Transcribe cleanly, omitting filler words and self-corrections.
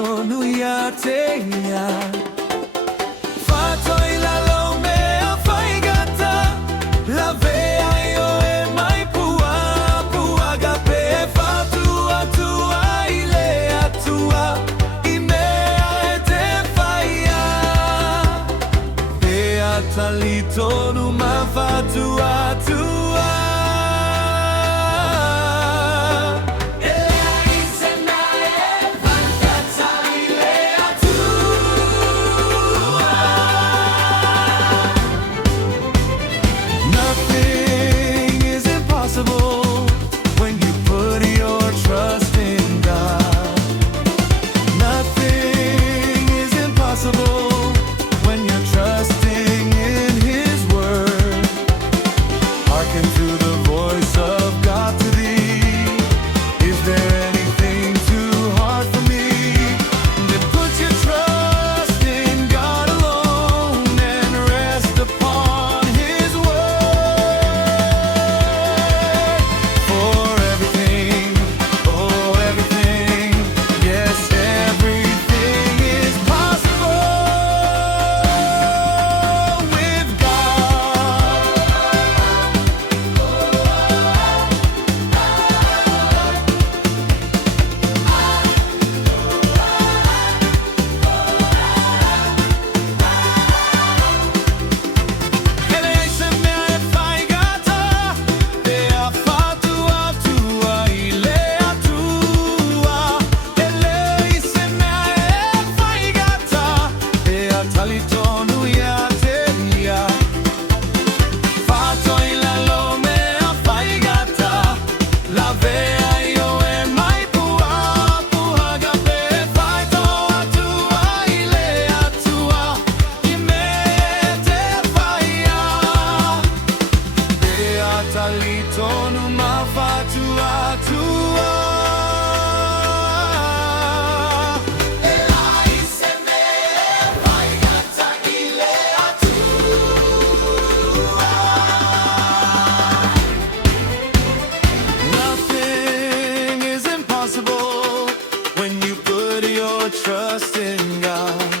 tonu ya te ia. Fatoi la lomea faigata, la vea io e mai pua, pua gape fatua tua ile atua, I mea e te faia. E atali tonu ma fatua tua. Nothing is impossible when you put your trust in God. Nothing is impossible when you're trusting in His word. Hearken to the voice of God to thee. Is there anything too hard for me? Then put your trust in God alone and rest upon His word. For everything, oh everything, yes everything is possible with God. Eleiseme faigata, te fatua tua ile atua. Eleiseme faigata, te atali tonu ya te ia. Fatoi la lomea faigata, la vea io e mai pua, pua gape faitoa tua ile atua, I me te faia. E atali tonu ma fatua tua. Eleiseme faigata ile atua. Nothing is impossible when you put your trust in God.